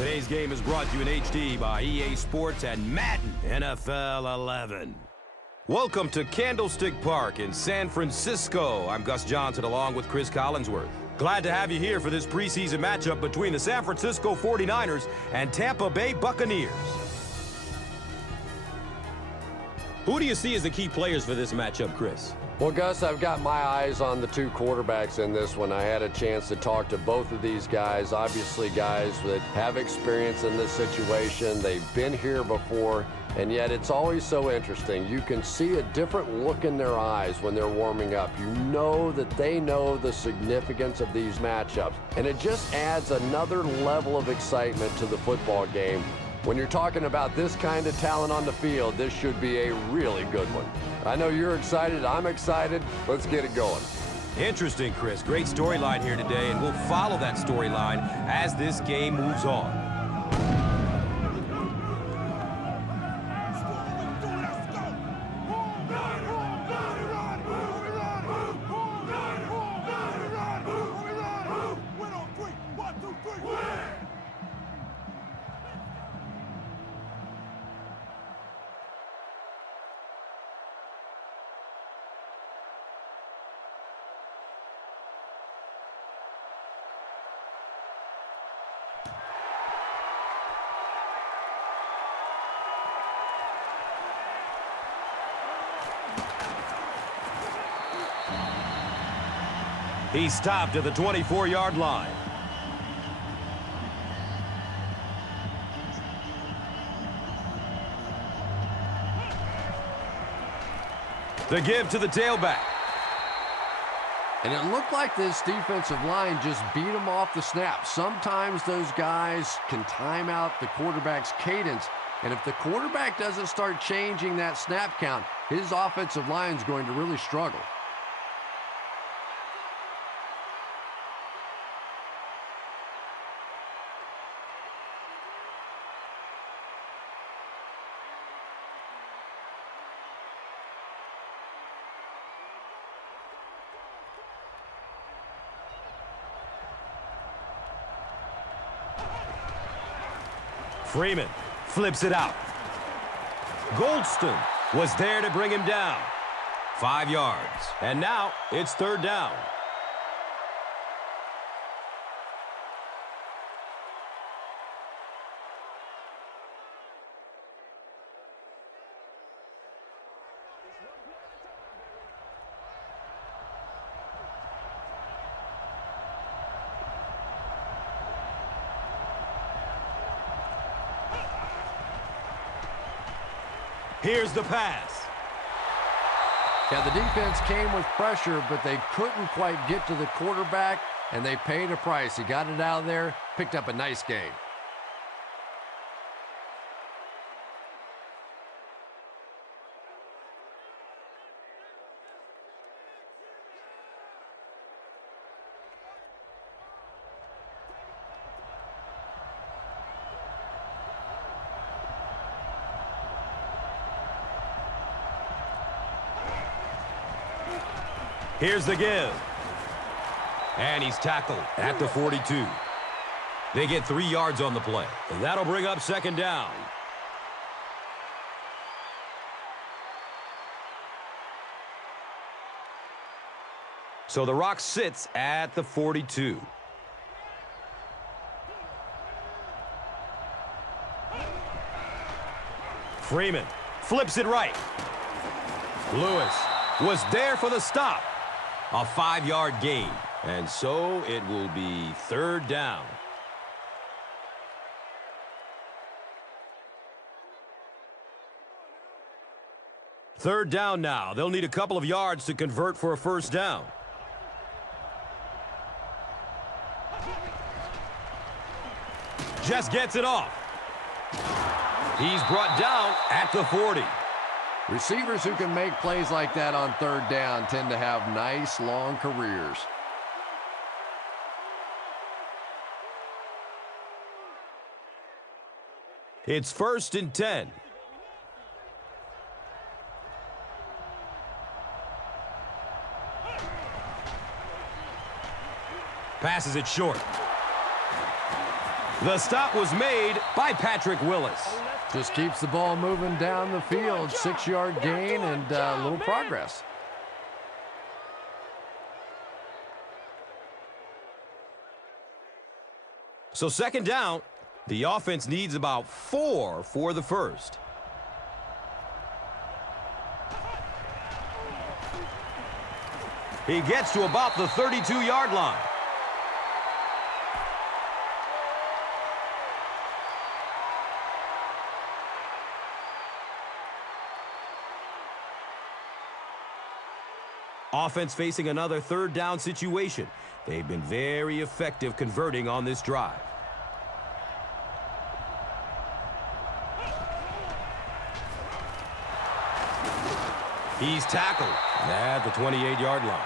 Today's game is brought to you in HD by EA Sports and Madden NFL 11. Welcome to Candlestick Park in San Francisco. I'm Gus Johnson along with Chris Collinsworth. Glad to have you here for this preseason matchup between the San Francisco 49ers and Tampa Bay Buccaneers. Who do you see as the key players for this matchup, Chris? Well, Gus, I've got my eyes on the two quarterbacks in this one. I had a chance to talk to both of these guys, obviously guys that have experience in this situation. They've been here before, and yet it's always so interesting. You can see a different look in their eyes when they're warming up. You know that they know the significance of these matchups, and it just adds another level of excitement to the football game. When you're talking about this kind of talent on the field, this should be a really good one. I know you're excited. I'm excited. Let's get it going. Interesting, Chris. Great storyline here today, and we'll follow that storyline as this game moves on. He stopped at the 24-yard line. The give to the tailback. And it looked like this defensive line just beat him off the snap. Sometimes those guys can time out the quarterback's cadence, and if the quarterback doesn't start changing that snap count, his offensive line is going to really struggle. Freeman flips it out. Goldston was there to bring him down. 5 yards. And now it's third down. Here's the pass. Yeah, the defense came with pressure, but they couldn't quite get to the quarterback, and they paid a price. He got it out of there, picked up a nice gain. Here's the give. And he's tackled at the 42. They get 3 yards on the play. And that'll bring up second down. So the Rock sits at the 42. Freeman flips it right. Lewis was there for the stop. A 5-yard gain. And so it will be third down. Third down now. They'll need a couple of yards to convert for a first down. Just gets it off. He's brought down at the 40. Receivers who can make plays like that on third down tend to have nice, long careers. It's 1st and 10. Passes it short. The stop was made by Patrick Willis. Just keeps the ball moving down the field. 6-yard gain and a little progress. So second down, the offense needs about 4 for the first. He gets to about the 32-yard line. Offense facing another third down situation. They've been very effective converting on this drive. He's tackled at the 28-yard line.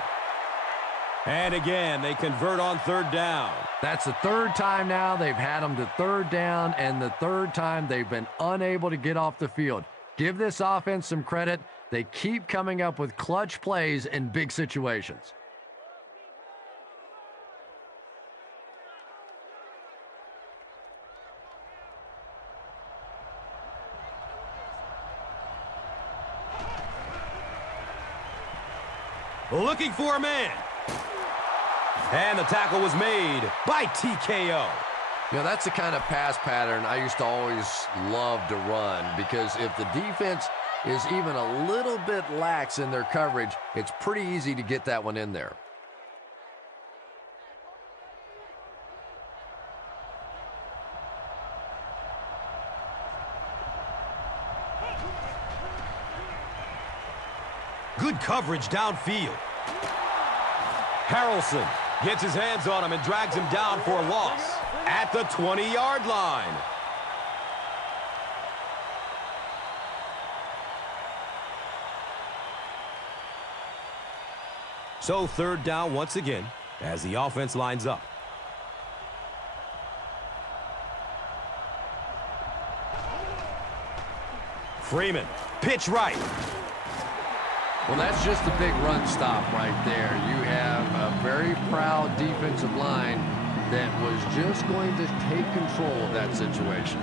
And again, they convert on third down. That's the third time now they've had them to third down, and the third time they've been unable to get off the field. Give this offense some credit. They keep coming up with clutch plays in big situations. Looking for a man. And the tackle was made by TKO. You know, that's the kind of pass pattern I used to always love to run, because if the defense is even a little bit lax in their coverage, it's pretty easy to get that one in there. Good coverage downfield. Harrelson gets his hands on him and drags him down for a loss at the 20-yard line. So third down once again as the offense lines up. Freeman, pitch right. Well, that's just a big run stop right there. You have a very proud defensive line that was just going to take control of that situation.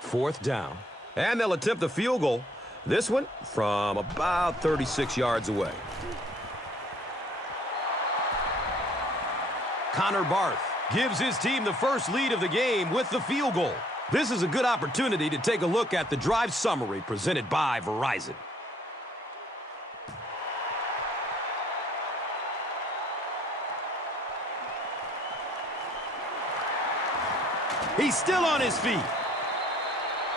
Fourth down, and they'll attempt a field goal. This one from about 36 yards away. Connor Barth gives his team the first lead of the game with the field goal. This is a good opportunity to take a look at the drive summary presented by Verizon. He's still on his feet.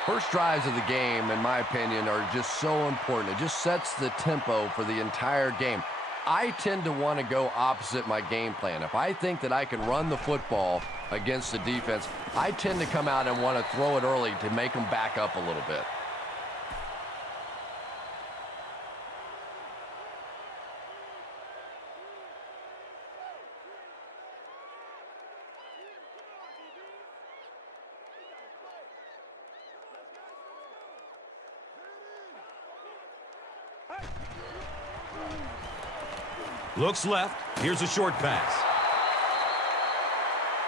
First drives of the game, in my opinion, are just so important. It just sets the tempo for the entire game. I tend to want to go opposite my game plan. If I think that I can run the football against the defense, I tend to come out and want to throw it early to make them back up a little bit. Looks left. Here's a short pass.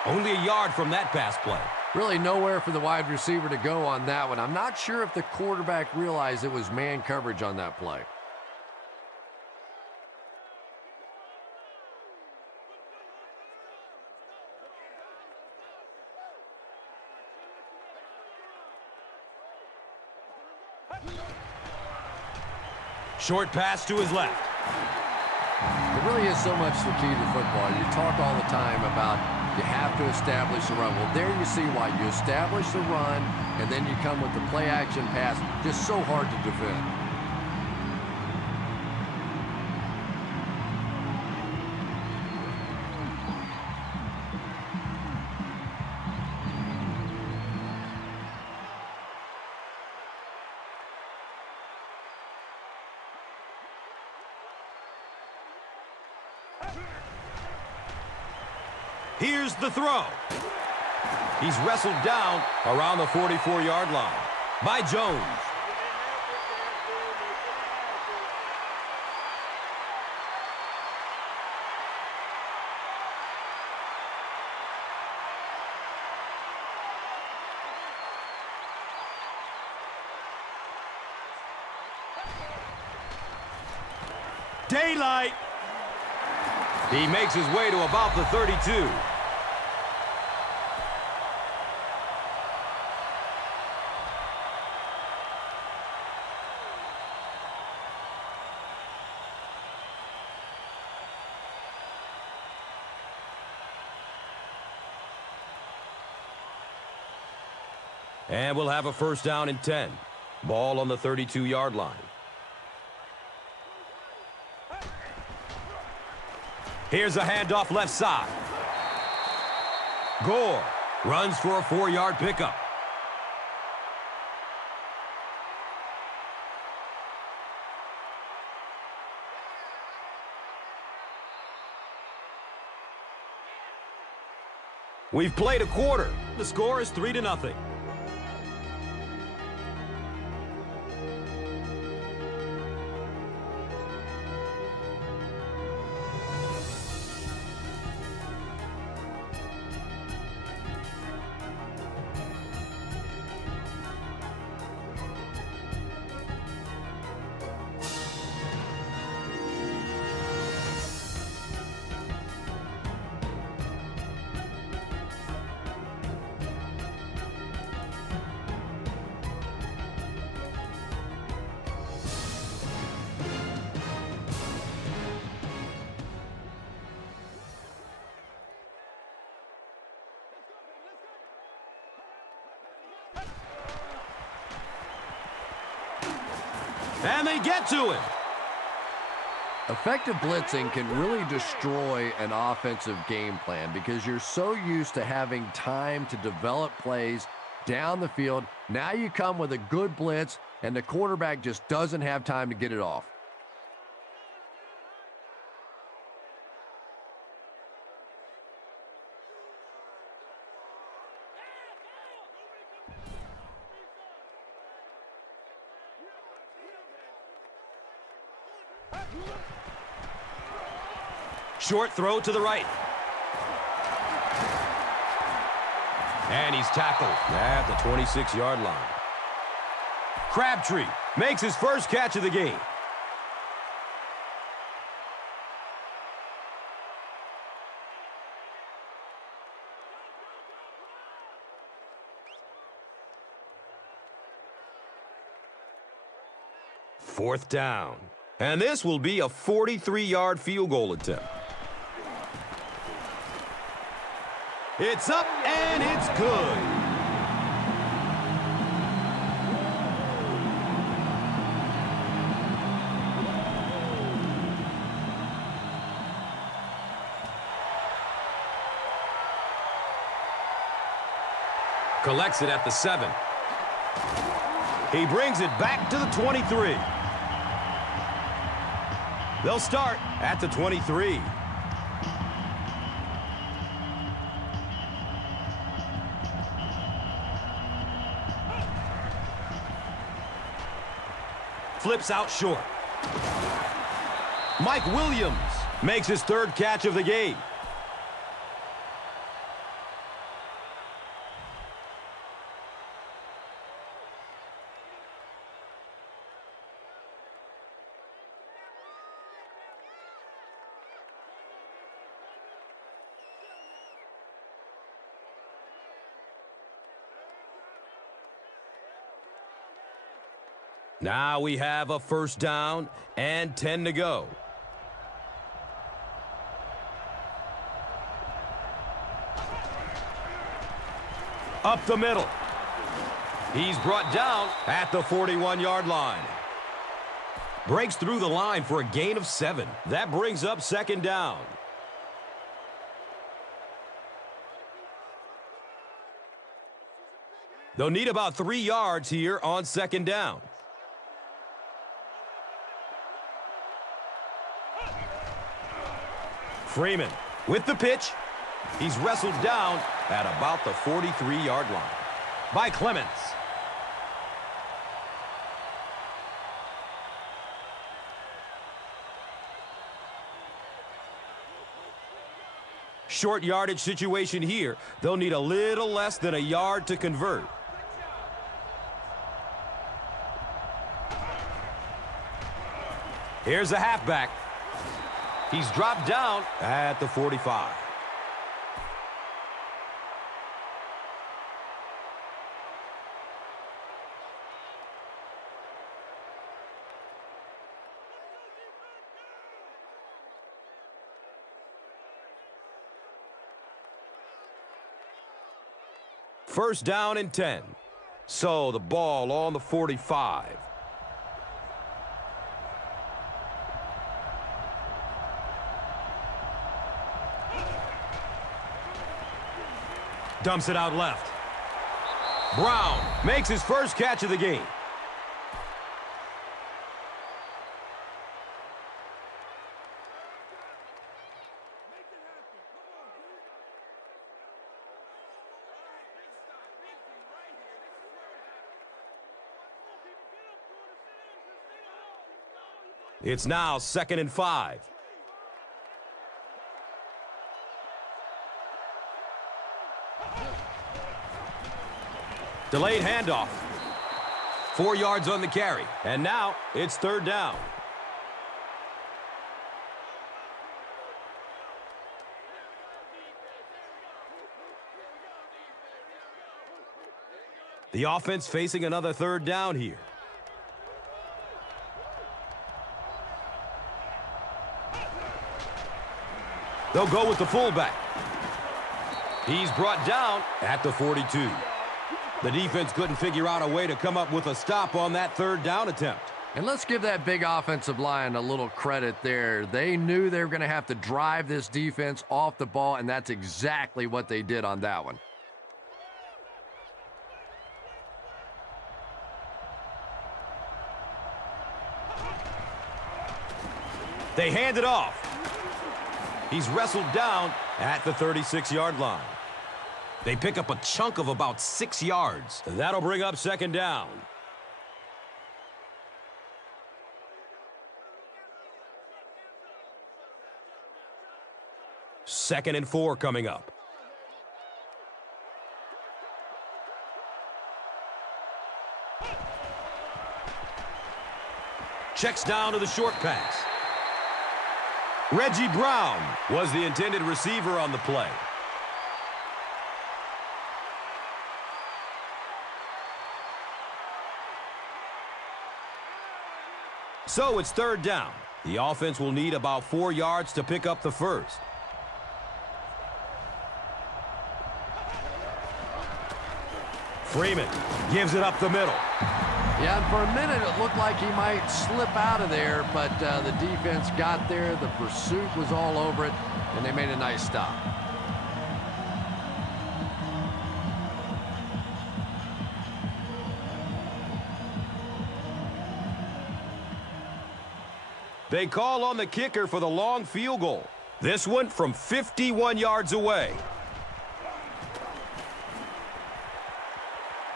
Only a yard from that pass play. Really nowhere for the wide receiver to go on that one. I'm not sure if the quarterback realized it was man coverage on that play. Short pass to his left. It really is so much the key to football. You talk all the time about you have to establish the run. Well, there you see why. You establish the run, and then you come with the play-action pass. Just so hard to defend. Here's the throw. He's wrestled down around the 44-yard line by Jones. daylight. He makes his way to about the 32. And we'll have a first down and 10. Ball on the 32-yard line. Here's a handoff left side. Gore runs for a 4-yard pickup. We've played a quarter. The score is 3-0. And they get to him. Effective blitzing can really destroy an offensive game plan because you're so used to having time to develop plays down the field. Now you come with a good blitz, and the quarterback just doesn't have time to get it off. Short throw to the right. And he's tackled at the 26-yard line. Crabtree makes his first catch of the game. Fourth down. And this will be a 43-yard field goal attempt. It's up, and it's good. Collects it at the 7. He brings it back to the 23. They'll start at the 23. Flips out short. Mike Williams makes his third catch of the game. Now we have a first down and 10 to go. Up the middle. He's brought down at the 41-yard line. Breaks through the line for a gain of 7. That brings up second down. They'll need about 3 yards here on second down. Freeman with the pitch. He's wrestled down at about the 43-yard line by Clements. Short yardage situation here. They'll need a little less than a yard to convert. Here's the halfback. He's dropped down at the 45. First down and 10. So the ball on the 45. Dumps it out left. Brown makes his first catch of the game. It's now 2nd and 5. Delayed handoff. 4 yards on the carry. And now it's 3rd down. The offense facing another 3rd down here. They'll go with the fullback. He's brought down at the 42. The defense couldn't figure out a way to come up with a stop on that 3rd down attempt. And let's give that big offensive line a little credit there. They knew they were going to have to drive this defense off the ball, and that's exactly what they did on that one. They hand it off. He's wrestled down at the 36-yard line. They pick up a chunk of about 6 yards. That'll bring up 2nd down. Second and 4 coming up. Checks down to the short pass. Reggie Brown was the intended receiver on the play. So it's 3rd down. The offense will need about 4 yards to pick up the first. Freeman gives it up the middle. Yeah, and for a minute it looked like he might slip out of there, but the defense got there. The pursuit was all over it, and they made a nice stop. They call on the kicker for the long field goal. This one from 51 yards away.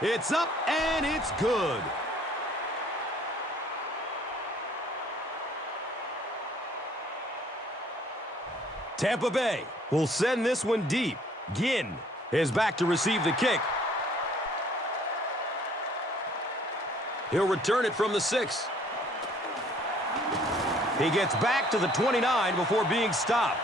It's up and it's good. Tampa Bay will send this one deep. Ginn is back to receive the kick. He'll return it from the 6. He gets back to the 29 before being stopped.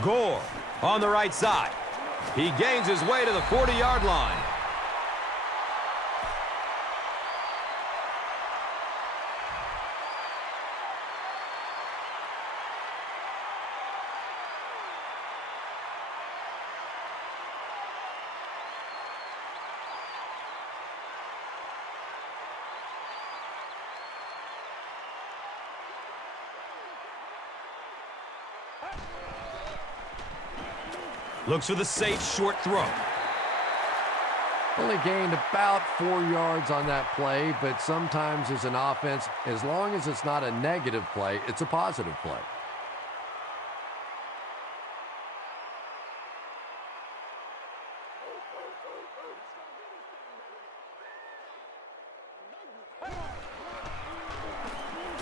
Gore on the right side. He gains his way to the 40-yard line. Looks for the safe short throw. Only gained about 4 yards on that play, but sometimes as an offense, as long as it's not a negative play, it's a positive play.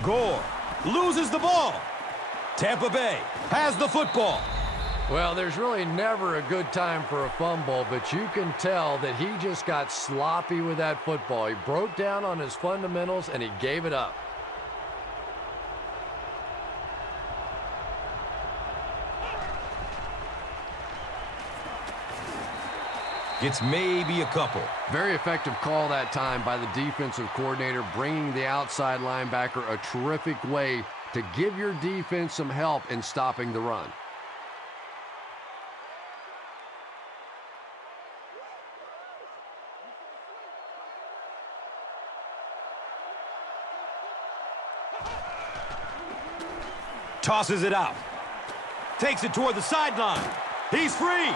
Gore loses the ball. Tampa Bay has the football. Well, there's really never a good time for a fumble, but you can tell that he just got sloppy with that football. He broke down on his fundamentals, and he gave it up. Gets maybe a couple. Very effective call that time by the defensive coordinator, bringing the outside linebacker a terrific way to give your defense some help in stopping the run. Tosses it out. Takes it toward the sideline. He's free.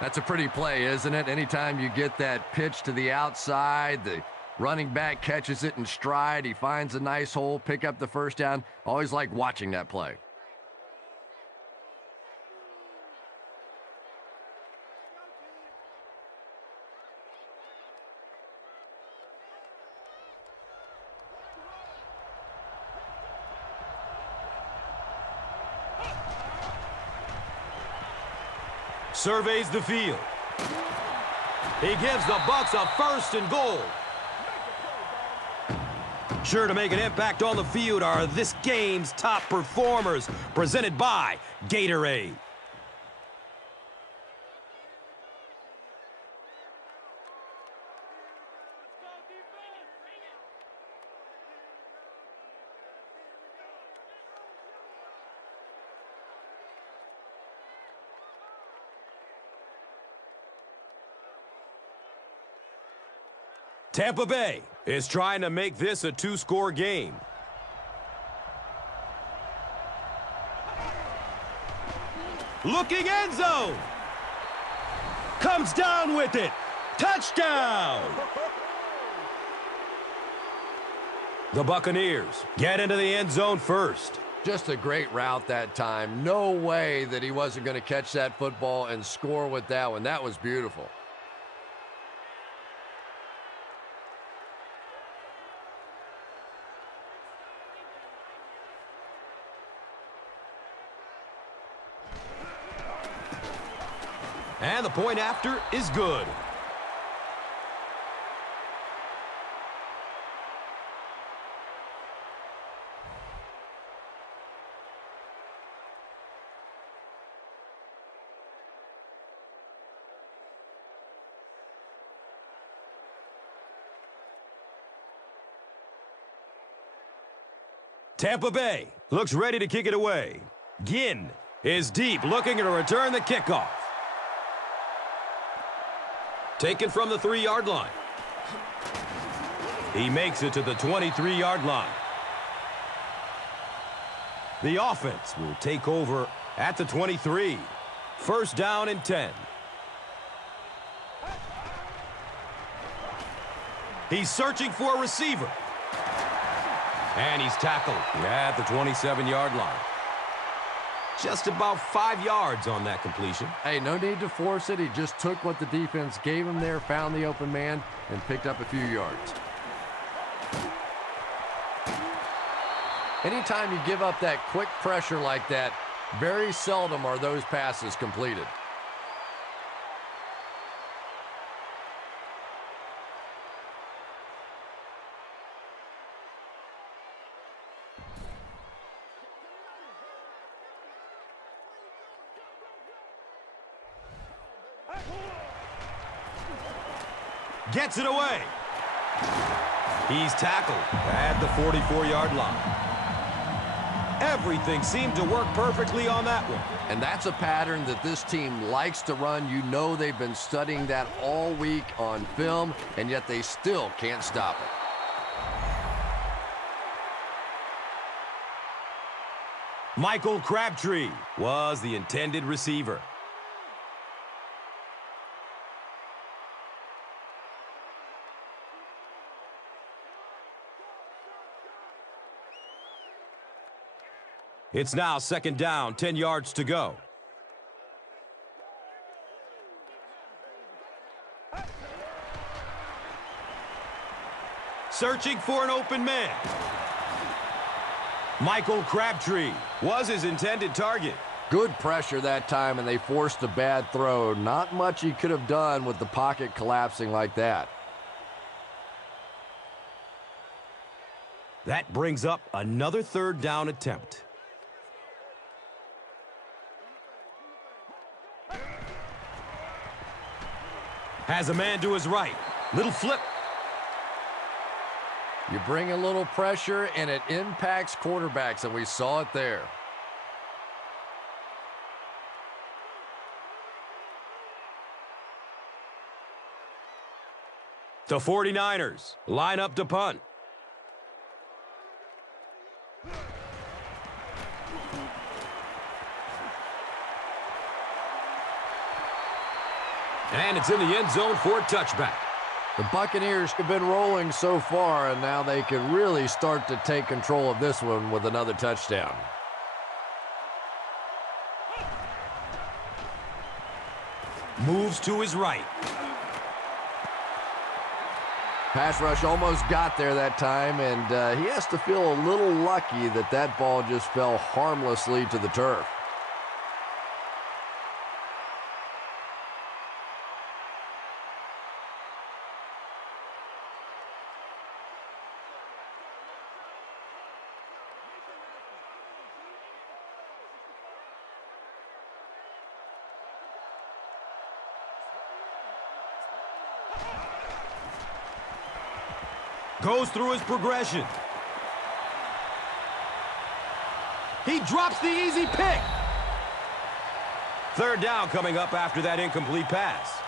That's a pretty play, isn't it? Anytime you get that pitch to the outside, the running back catches it in stride. He finds a nice hole, pick up the first down. Always like watching that play. Surveys the field. He gives the Bucs a 1st and goal. Sure to make an impact on the field are this game's top performers, presented by Gatorade. Tampa Bay is trying to make this a 2-score game. Looking end zone. Comes down with it. Touchdown! The Buccaneers get into the end zone first. Just a great route that time. No way that he wasn't going to catch that football and score with that one. That was beautiful. And the point after is good. Tampa Bay looks ready to kick it away. Ginn is deep, looking to return the kickoff. Taken from the 3-yard line. He makes it to the 23-yard line. The offense will take over at the 23. 1st down and 10. He's searching for a receiver. And he's tackled at the 27-yard line. Just about 5 yards on that completion. Hey, no need to force it. He just took what the defense gave him there, found the open man, and picked up a few yards. Anytime you give up that quick pressure like that, very seldom are those passes completed. Gets it away. He's tackled at the 44-yard line. Everything seemed to work perfectly on that one. And that's a pattern that this team likes to run. You know they've been studying that all week on film, and yet they still can't stop it. Michael Crabtree was the intended receiver. It's now 2nd down, 10 yards to go. Searching for an open man. Michael Crabtree was his intended target. Good pressure that time, and they forced a bad throw. Not much he could have done with the pocket collapsing like that. That brings up another third down attempt. Has a man to his right. Little flip. You bring a little pressure, and it impacts quarterbacks, and we saw it there. The 49ers line up to punt. And it's in the end zone for a touchback. The Buccaneers have been rolling so far, and now they can really start to take control of this one with another touchdown. Moves to his right. Pass rush almost got there that time, and he has to feel a little lucky that that ball just fell harmlessly to the turf. Goes through his progression. He drops the easy pick. Third down coming up after that incomplete pass.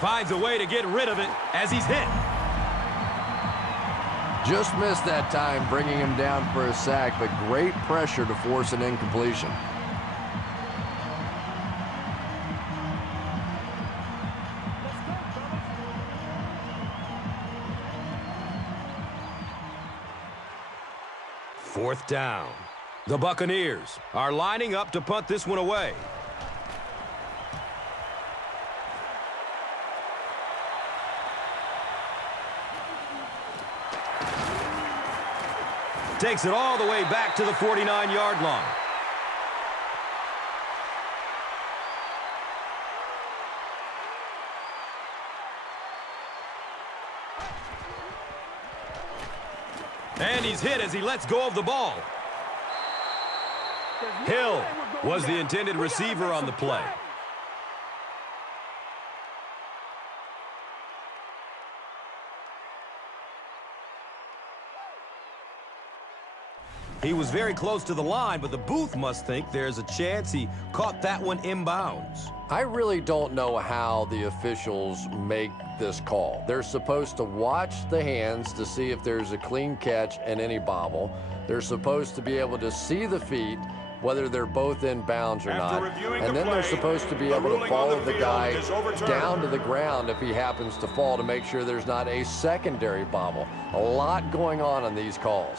Finds a way to get rid of it as he's hit. Just missed that time, bringing him down for a sack, but great pressure to force an incompletion. Fourth down. The Buccaneers are lining up to punt this one away. Takes it all the way back to the 49-yard line. And he's hit as he lets go of the ball. Hill was the intended receiver on the play. He was very close to the line, but the booth must think there's a chance he caught that one inbounds. I really don't know how the officials make this call. They're supposed to watch the hands to see if there's a clean catch and any bobble. They're supposed to be able to see the feet, whether they're both in bounds or not. And then they're supposed to be able to follow the guy down to the ground if he happens to fall to make sure there's not a secondary bobble. A lot going on these calls.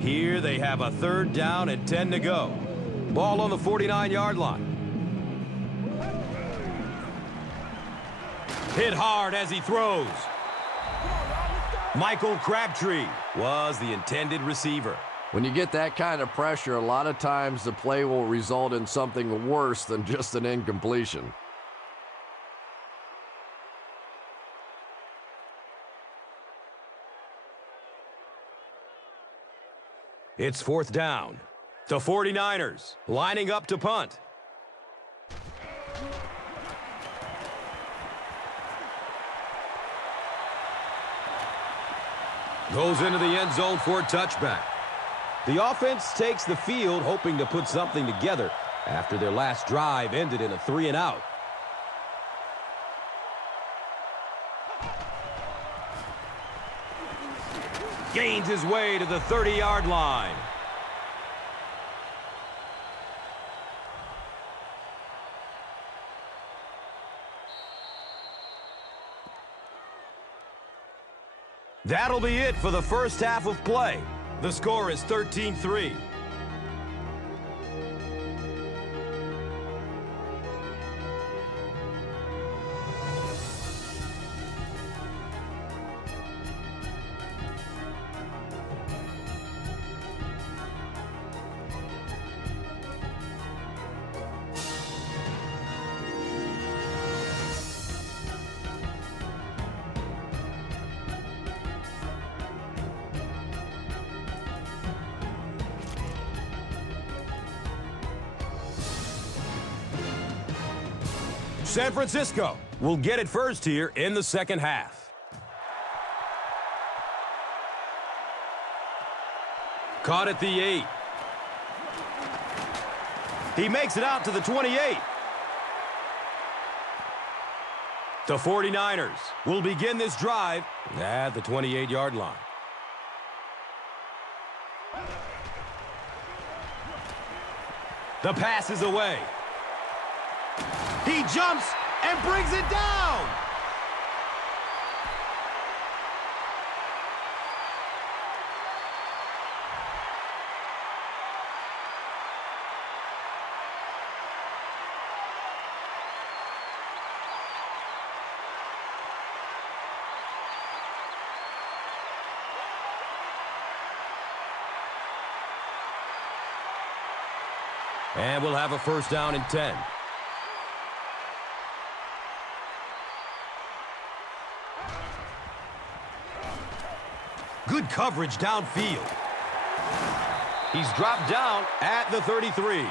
Here they have a third down and 10 to go. Ball on the 49-yard line. Hit hard as he throws. Michael Crabtree was the intended receiver. When you get that kind of pressure, a lot of times the play will result in something worse than just an incompletion. It's fourth down. The 49ers lining up to punt. Goes into the end zone for a touchback. The offense takes the field, hoping to put something together after their last drive ended in a 3-and-out. Gains his way to the 30-yard line. That'll be it for the first half of play. The score is 13-3. San Francisco will get it first here in the second half. Caught at the 8. He makes it out to the 28. The 49ers will begin this drive at the 28-yard line. The pass is away. He jumps and brings it down. And we'll have a first down and 10. Good coverage downfield. He's dropped down at the 33.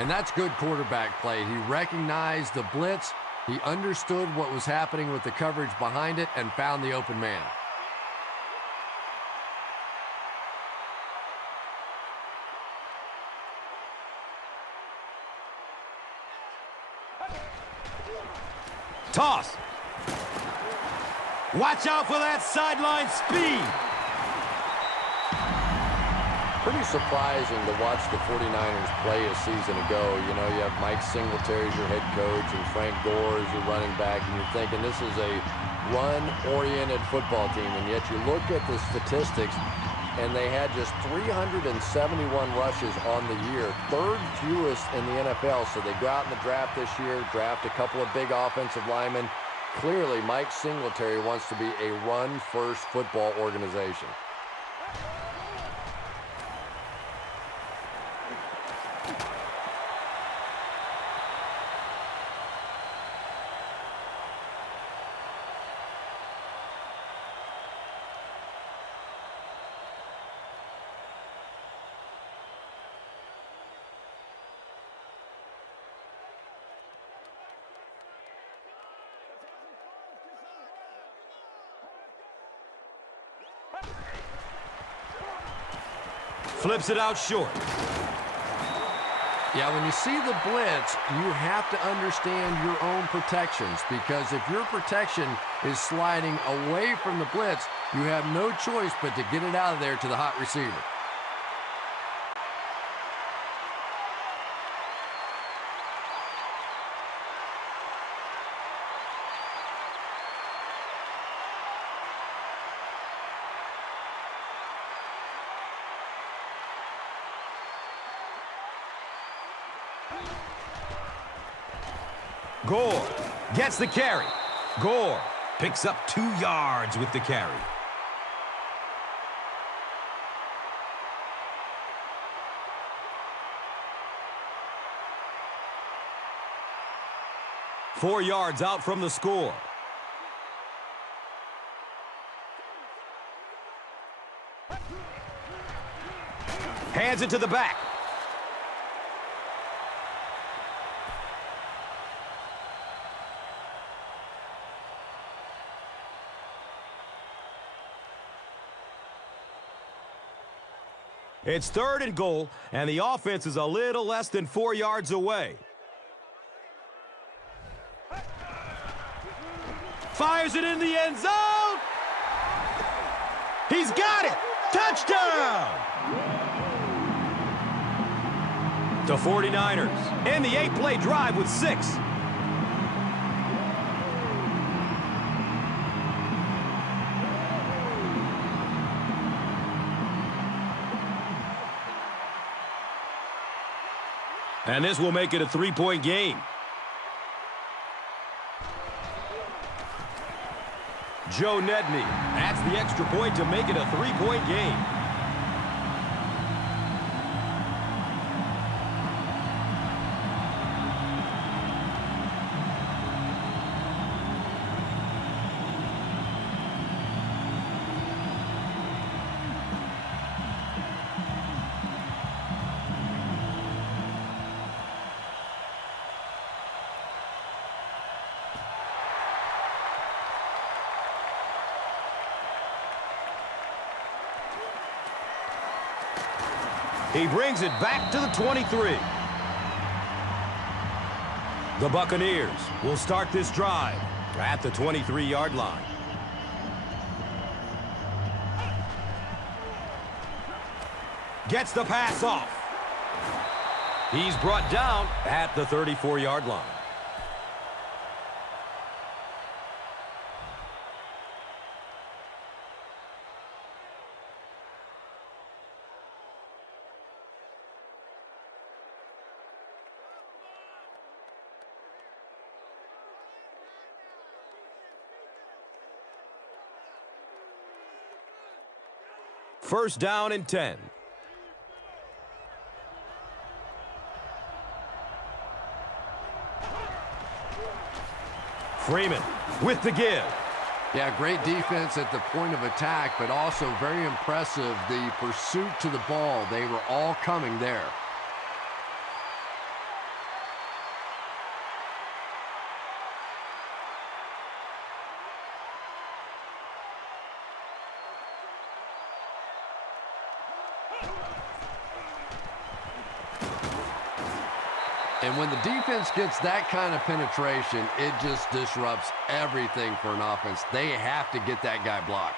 And that's good quarterback play. He recognized the blitz. He understood what was happening with the coverage behind it and found the open man. Toss. Watch out for that sideline speed. Pretty surprising to watch the 49ers play a season ago. You know, you have Mike Singletary as your head coach and Frank Gore as your running back, and you're thinking this is a run-oriented football team, and yet you look at the statistics, and they had just 371 rushes on the year, third fewest in the NFL. So they go out in the draft this year, draft a couple of big offensive linemen. Clearly, Mike Singletary wants to be a run-first football organization. Flips it out short. Yeah, when you see the blitz, you have to understand your own protections, because if your protection is sliding away from the blitz, you have no choice but to get it out of there to the hot receiver. Gore gets the carry. Gore picks up 2 yards with the carry. Four yards out from the score. Hands it to the back. It's 3rd and goal, and the offense is a little less than 4 yards away. Fires it in the end zone. He's got it. Touchdown! The 49ers end the 8-play drive with 6. And this will make it a 3-point game. Joe Nedney adds the extra point to make it a 3-point game. He brings it back to the 23. The Buccaneers will start this drive at the 23-yard line. Gets the pass off. He's brought down at the 34-yard line. First down and 10. Freeman with the give. Yeah, great defense at the point of attack, but also very impressive the pursuit to the ball. They were all coming there. And when the defense gets that kind of penetration, it just disrupts everything for an offense. They have to get that guy blocked.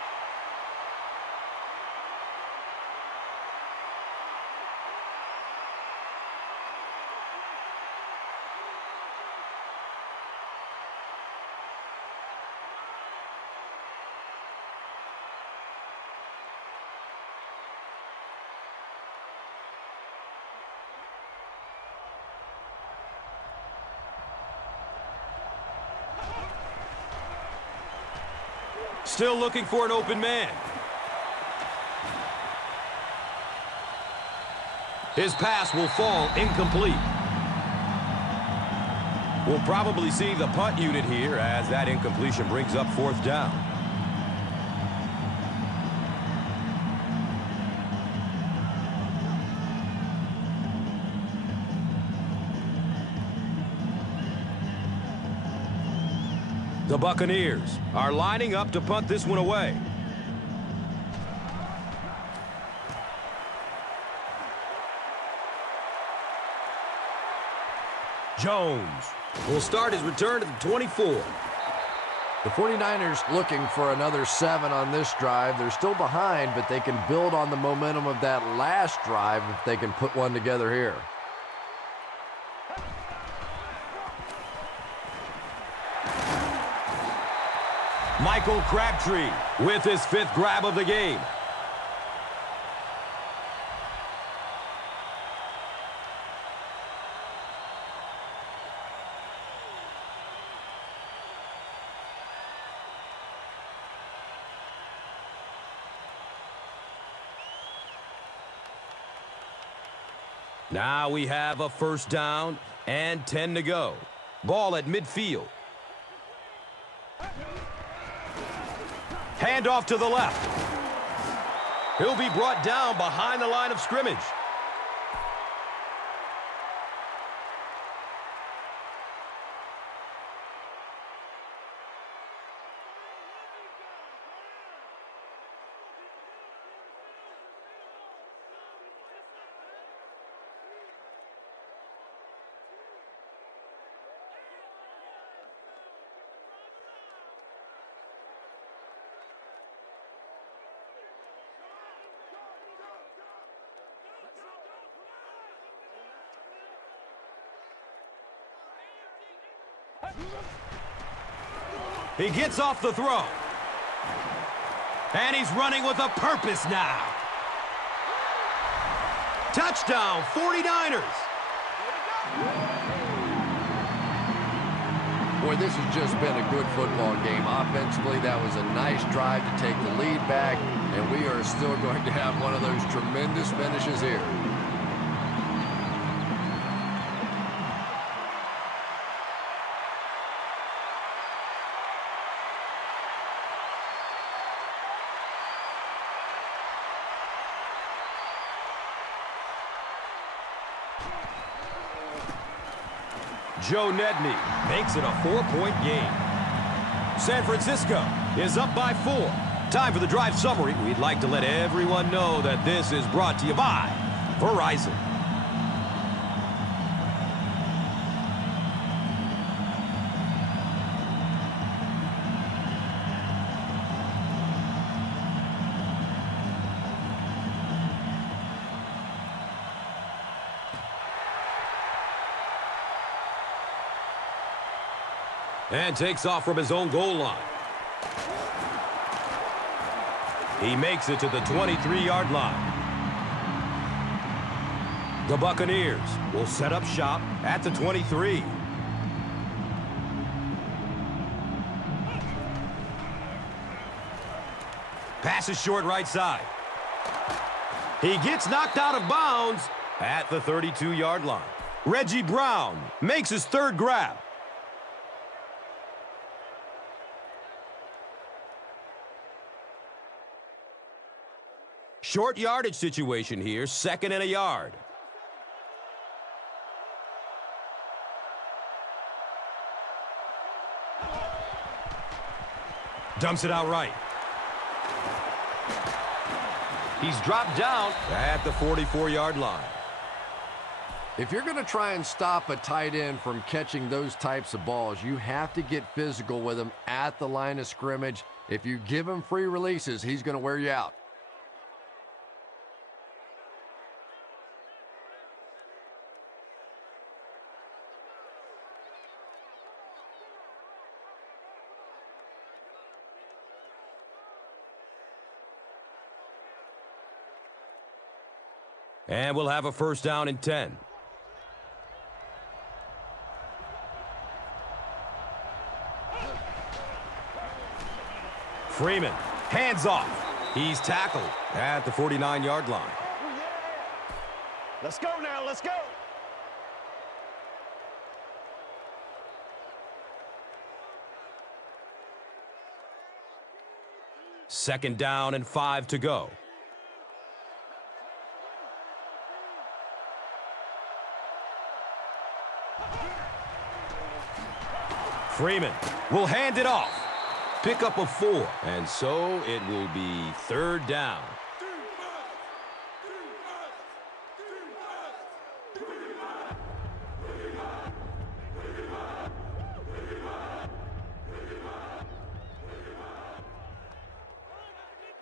Still looking for an open man. His pass will fall incomplete. We'll probably see the punt unit here as that incompletion brings up 4th down. The Buccaneers are lining up to punt this one away. Jones will start his return to the 24. The 49ers looking for another 7 on this drive. They're still behind, but they can build on the momentum of that last drive if they can put one together here. Michael Crabtree with his 5th grab of the game. Now we have a first down and 10 to go. Ball at midfield. Handoff to the left. He'll be brought down behind the line of scrimmage. He gets off the throw. And he's running with a purpose now. Touchdown, 49ers. Boy, this has just been a good football game. Offensively, that was a nice drive to take the lead back, and we are still going to have one of those tremendous finishes here. Joe Nedney makes it a 4-point game. San Francisco is up by 4. Time for the drive summary. We'd like to let everyone know that this is brought to you by Verizon. And takes off from his own goal line. He makes it to the 23-yard line. The Buccaneers will set up shop at the 23. Pass is short right side. He gets knocked out of bounds at the 32-yard line. Reggie Brown makes his third grab. Short yardage situation here, 2nd and a yard. Dumps it out right. He's dropped down at the 44-yard line. If you're going to try and stop a tight end from catching those types of balls, you have to get physical with him at the line of scrimmage. If you give him free releases, he's going to wear you out. And we'll have a first down and 10. Freeman, hands off. He's tackled at the 49-yard line. Let's go now, let's go. Second down and 5 to go. Freeman will hand it off. Pick up a 4, and so it will be 3rd down.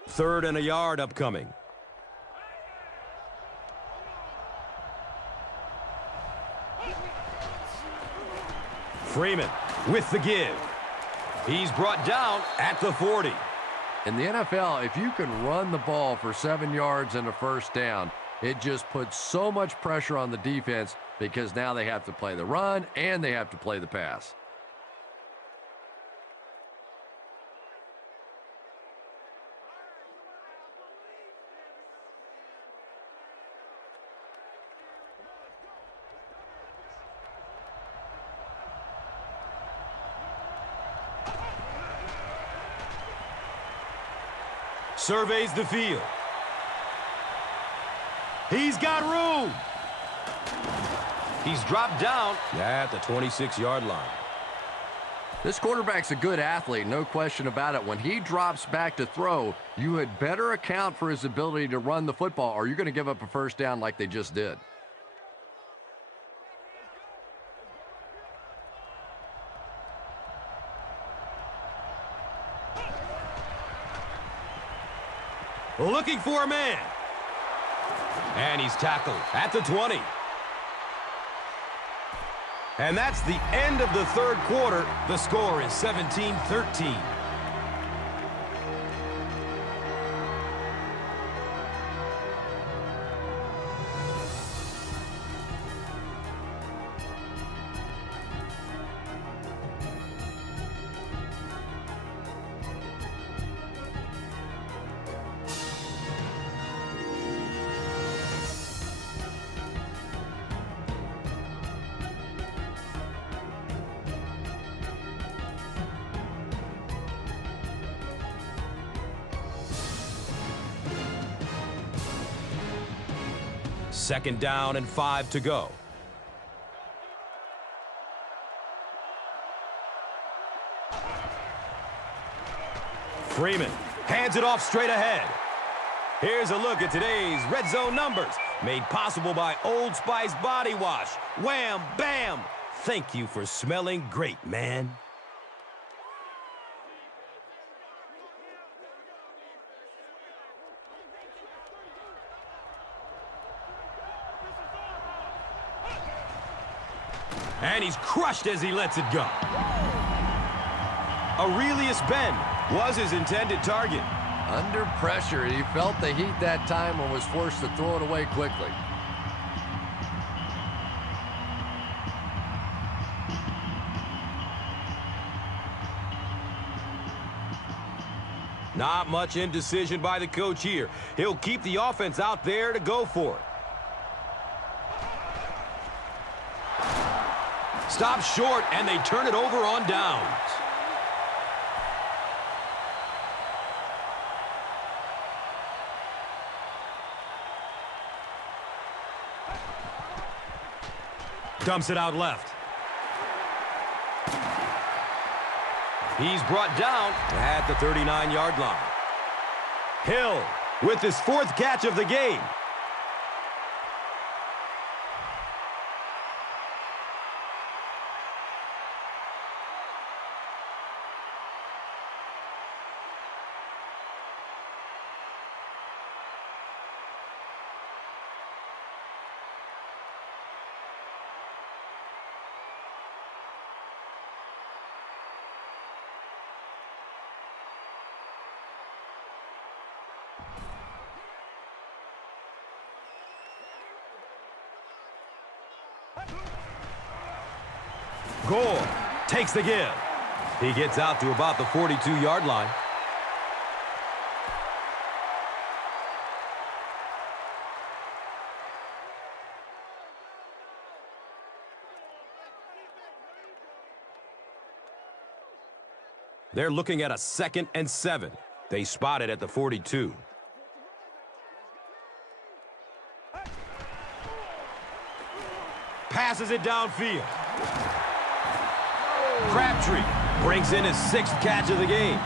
Third and a yard upcoming. Freeman with the give. He's brought down at the 40. In the NFL, if you can run the ball for 7 yards and a first down, it just puts so much pressure on the defense because now they have to play the run and they have to play the pass. Surveys the field. He's got room. He's dropped down at the 26-yard line. This quarterback's a good athlete, no question about it. When he drops back to throw, you had better account for his ability to run the football, or you're going to give up a first down like they just did. Looking for a man. And he's tackled at the 20. And that's the end of the third quarter. The score is 17-13. Second down and 5 to go. Freeman hands it off straight ahead. Here's a look at today's red zone numbers, made possible by Old Spice Body Wash. Wham, bam! Thank you for smelling great, man. And he's crushed as he lets it go. Aurelius Ben was his intended target. Under pressure, he felt the heat that time and was forced to throw it away quickly. Not much indecision by the coach here. He'll keep the offense out there to go for it. Stops short, and they turn it over on downs. Dumps it out left. He's brought down at the 39-yard line. Hill with his fourth catch of the game. Gore takes the give. He gets out to about the 42-yard line. They're looking at a 2nd and 7. They spot it at the 42. Passes it downfield. Crabtree brings in his 6th catch of the game.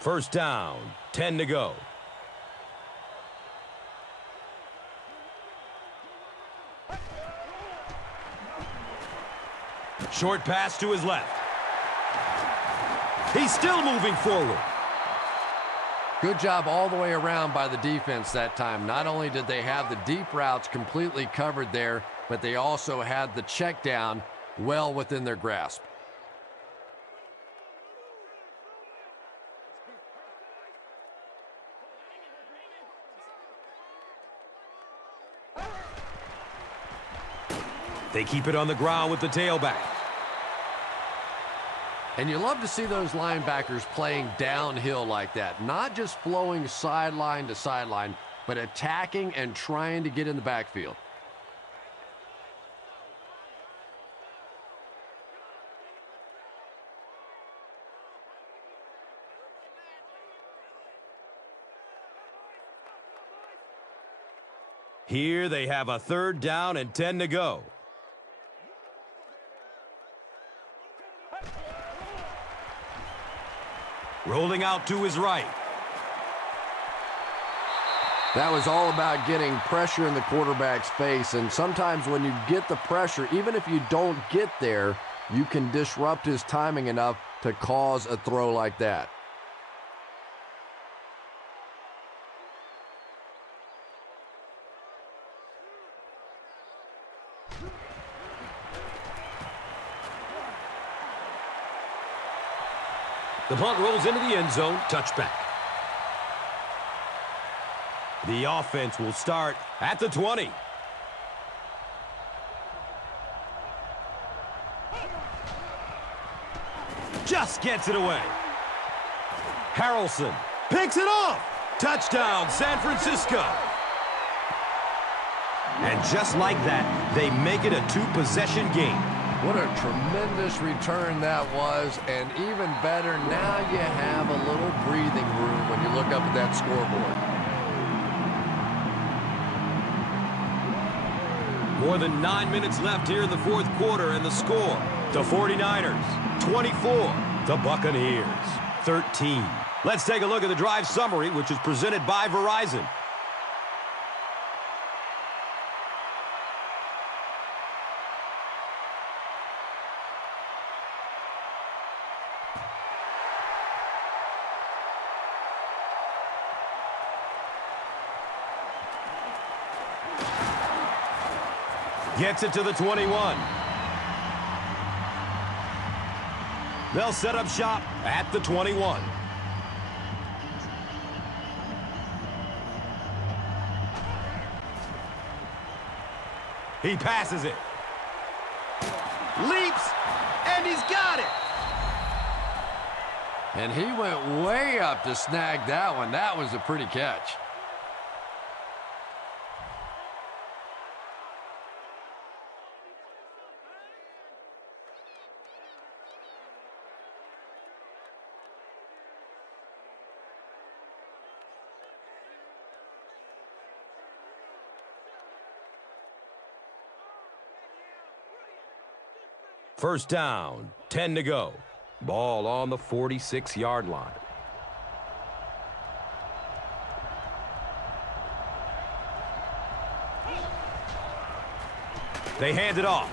First down, 10 to go. Short pass to his left. He's still moving forward. Good job all the way around by the defense that time. Not only did they have the deep routes completely covered there, but they also had the check down well within their grasp. They keep it on the ground with the tailback. And you love to see those linebackers playing downhill like that. Not just flowing sideline to sideline, but attacking and trying to get in the backfield. Here they have a 3rd down and 10 to go. Rolling out to his right. That was all about getting pressure in the quarterback's face, and sometimes when you get the pressure, even if you don't get there, you can disrupt his timing enough to cause a throw like that. The punt rolls into the end zone, touchback. The offense will start at the 20. Just gets it away. Harrelson picks it off. Touchdown, San Francisco. And just like that, they make it a two-possession game. What a tremendous return that was, and even better, now you have a little breathing room when you look up at that scoreboard. More than 9 minutes left here in the fourth quarter, and the score, the 49ers, 24, the Buccaneers, 13. Let's take a look at the drive summary, which is presented by Verizon. Gets it to the 21. They'll set up shop at the 21. He passes it. Leaps, and he's got it. And he went way up to snag that one. That was a pretty catch. First down, 10 to go. Ball on the 46-yard line. They hand it off.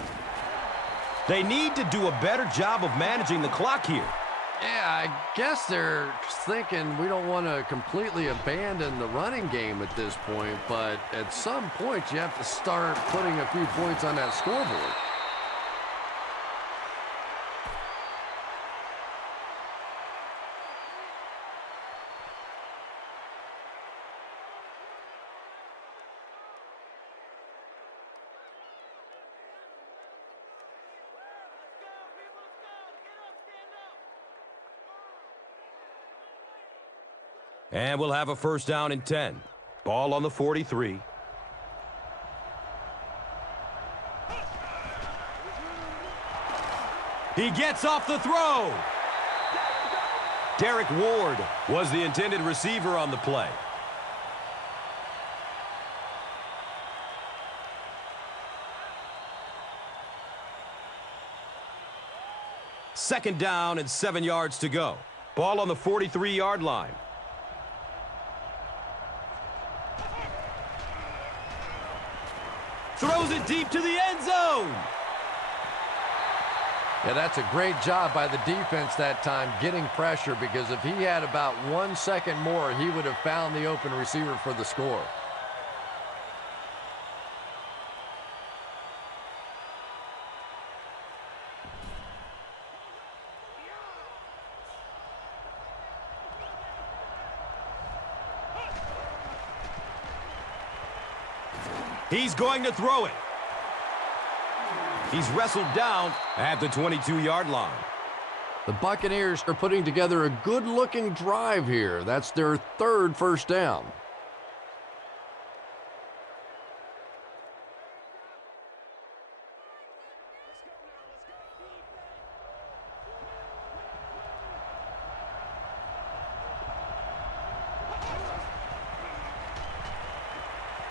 They need to do a better job of managing the clock here. Yeah, I guess they're thinking we don't want to completely abandon the running game at this point, but at some point you have to start putting a few points on that scoreboard. And we'll have a first down and 10. Ball on the 43. He gets off the throw. Derek Ward was the intended receiver on the play. Second down and 7 yards to go. Ball on the 43-yard line. Throws it deep to the end zone. Yeah, that's a great job by the defense that time, getting pressure, because if he had about 1 second more, he would have found the open receiver for the score. He's going to throw it. He's wrestled down at the 22-yard line. The Buccaneers are putting together a good-looking drive here. That's their third first down.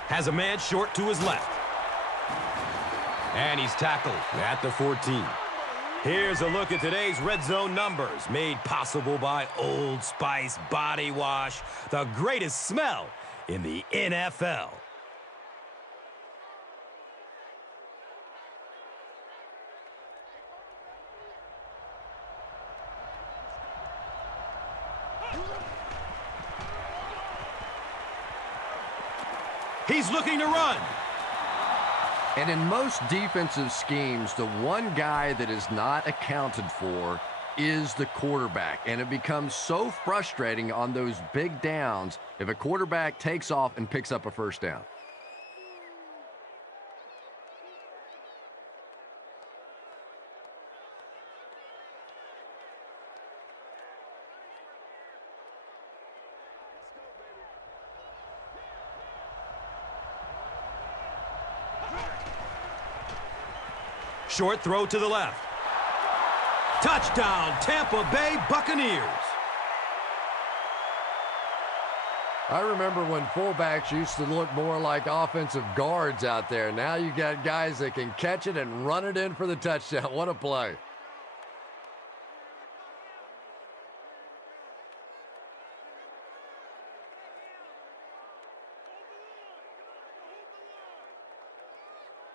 Has a man short to his left. And he's tackled at the 14. Here's a look at today's red zone numbers, made possible by Old Spice Body Wash. The greatest smell in the NFL. He's looking to run. And in most defensive schemes, the one guy that is not accounted for is the quarterback. And it becomes so frustrating on those big downs if a quarterback takes off and picks up a first down. Short throw to the left. Touchdown, Tampa Bay Buccaneers. I remember when fullbacks used to look more like offensive guards out there. Now you got guys that can catch it and run it in for the touchdown. What a play.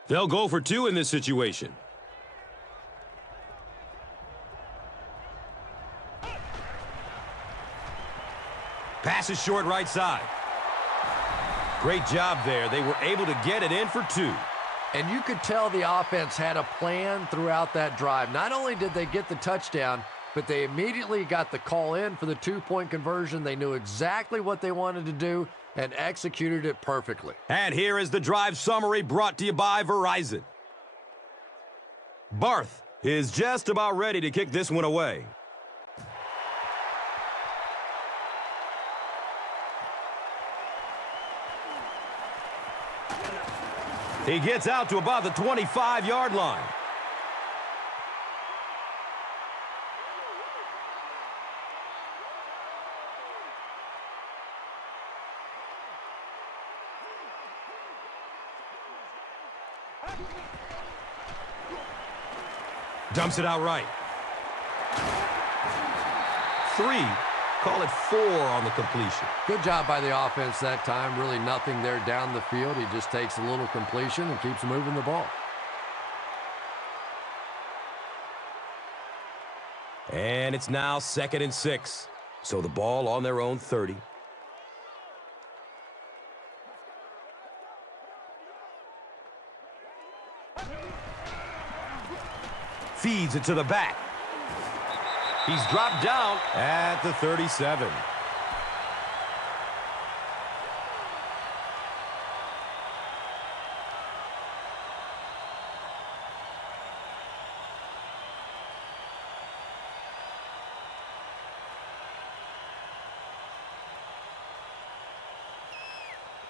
They'll go for two in this situation. Pass is short right side. Great job there. They were able to get it in for two. And you could tell the offense had a plan throughout that drive. Not only did they get the touchdown, but they immediately got the call in for the two-point conversion. They knew exactly what they wanted to do and executed it perfectly. And here is the drive summary brought to you by Verizon. Barth is just about ready to kick this one away. He gets out to about the 25-yard line. Dumps it out right. 3. Call it 4 on the completion. Good job by the offense that time. Really nothing there down the field. He just takes a little completion and keeps moving the ball. And it's now 2nd and 6. So the ball on their own 30. Feeds it to the back. He's dropped down at the 37.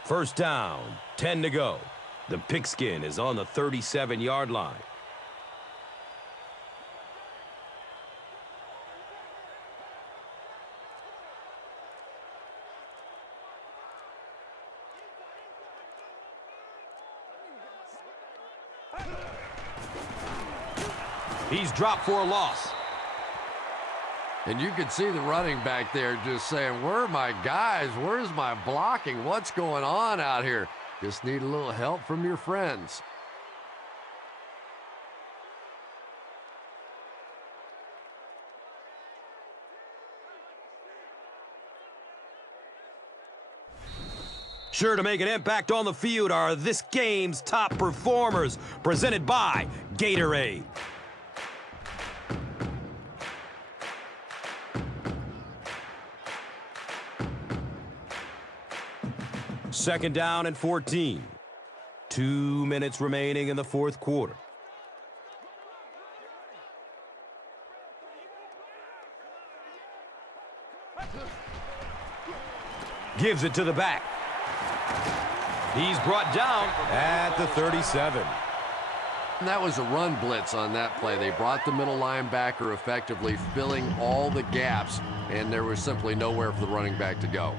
First down, 10 to go. The pigskin is on the 37-yard line. He's dropped for a loss. And you could see the running back there just saying, where are my guys? Where's my blocking? What's going on out here? Just need a little help from your friends. Sure to make an impact on the field are this game's top performers, presented by Gatorade. Second down and 14. 2 minutes remaining in the fourth quarter. Gives it to the back. He's brought down at the 37. And that was a run blitz on that play. They brought the middle linebacker effectively, filling all the gaps, and there was simply nowhere for the running back to go.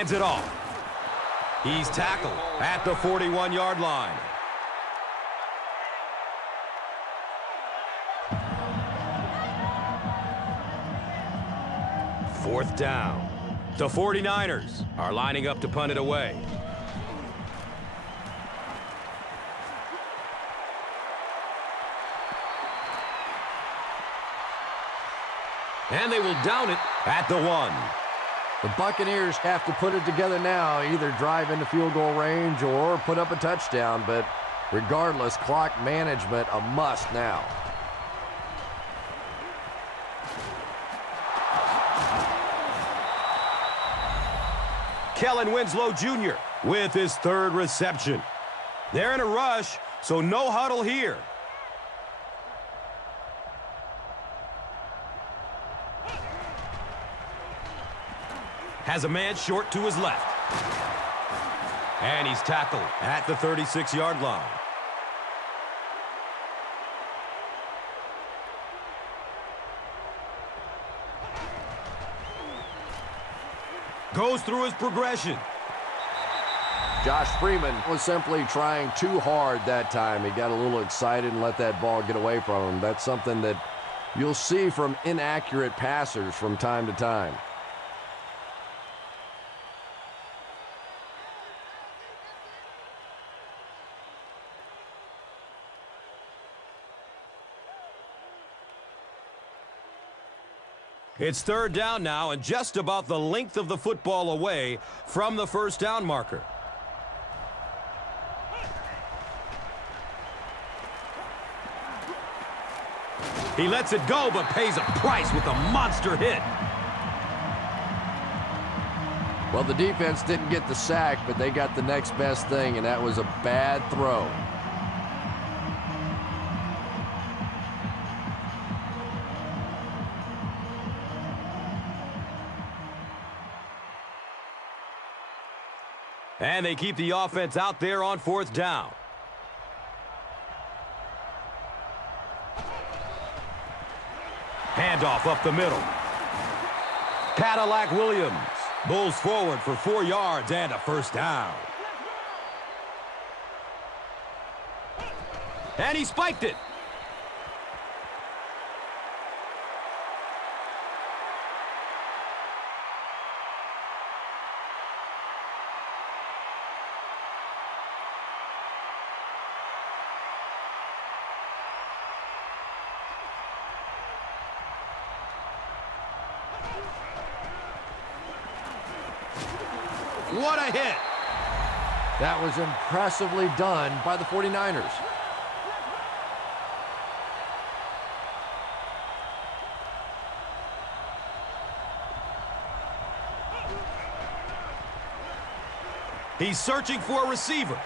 Hands it off. He's tackled at the 41-yard line. Fourth down. The 49ers are lining up to punt it away. And they will down it at the 1. The Buccaneers have to put it together now, either drive into field goal range or put up a touchdown, but regardless, clock management a must now. Kellen Winslow Jr. with his third reception. They're in a rush, so no huddle here. Has a man short to his left. And he's tackled at the 36-yard line. Goes through his progression. Josh Freeman was simply trying too hard that time. He got a little excited and let that ball get away from him. That's something that you'll see from inaccurate passers from time to time. It's third down now and just about the length of the football away from the first down marker. He lets it go but pays a price with a monster hit. Well, the defense didn't get the sack, but they got the next best thing, and that was a bad throw. And they keep the offense out there on fourth down. Handoff up the middle. Cadillac Williams bulls forward for 4 yards and a first down. And he spiked it. What a hit! That was impressively done by the 49ers. He's searching for a receiver.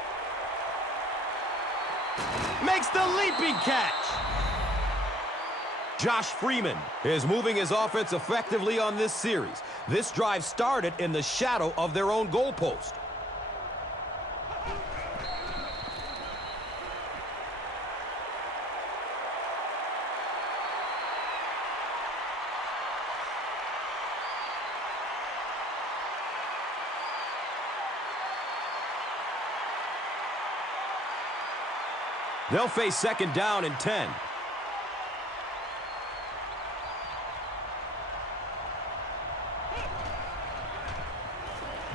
Makes the leaping catch! Josh Freeman is moving his offense effectively on this series. This drive started in the shadow of their own goalpost. They'll face second down and 10.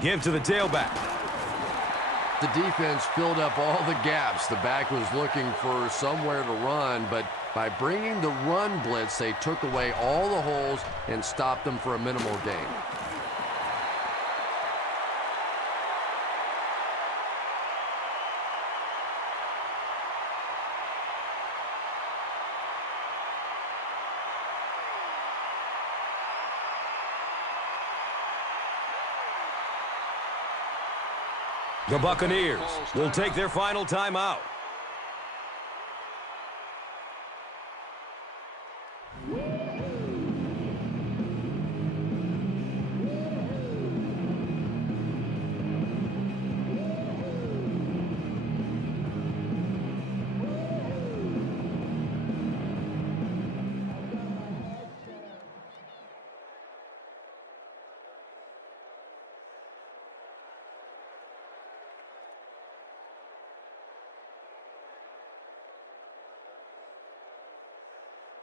Give to the tailback. The defense filled up all the gaps. The back was looking for somewhere to run, but by bringing the run blitz, they took away all the holes and stopped them for a minimal gain. The Buccaneers will take their final timeout.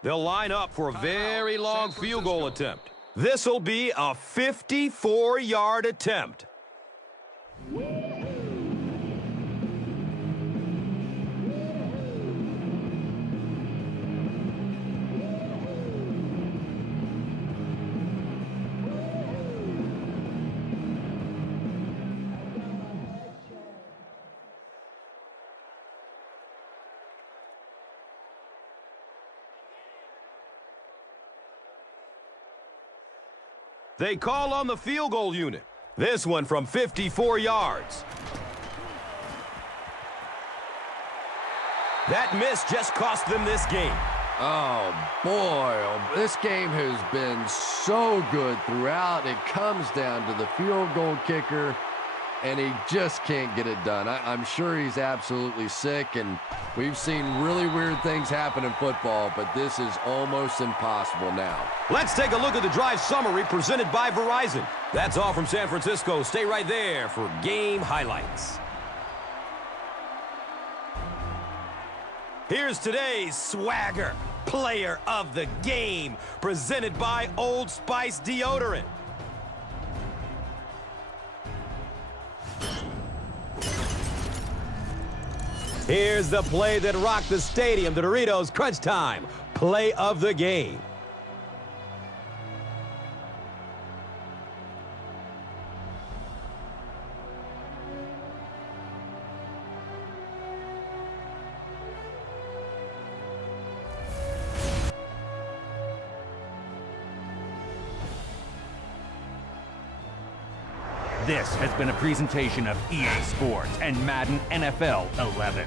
They'll line up for a very long field goal attempt. This'll be a 54-yard attempt. They call on the field goal unit. This one from 54 yards. That miss just cost them this game. Oh, boy. This game has been so good throughout. It comes down to the field goal kicker, and he just can't get it done. I'm sure he's absolutely sick, and we've seen really weird things happen in football, but this is almost impossible now. Let's take a look at the drive summary presented by Verizon. That's all from San Francisco. Stay right there for game highlights. Here's today's swagger player of the game, presented by Old Spice deodorant. Here's the play that rocked the stadium, the Doritos Crunch Time play of the game. This has been a presentation of EA Sports and Madden NFL 11.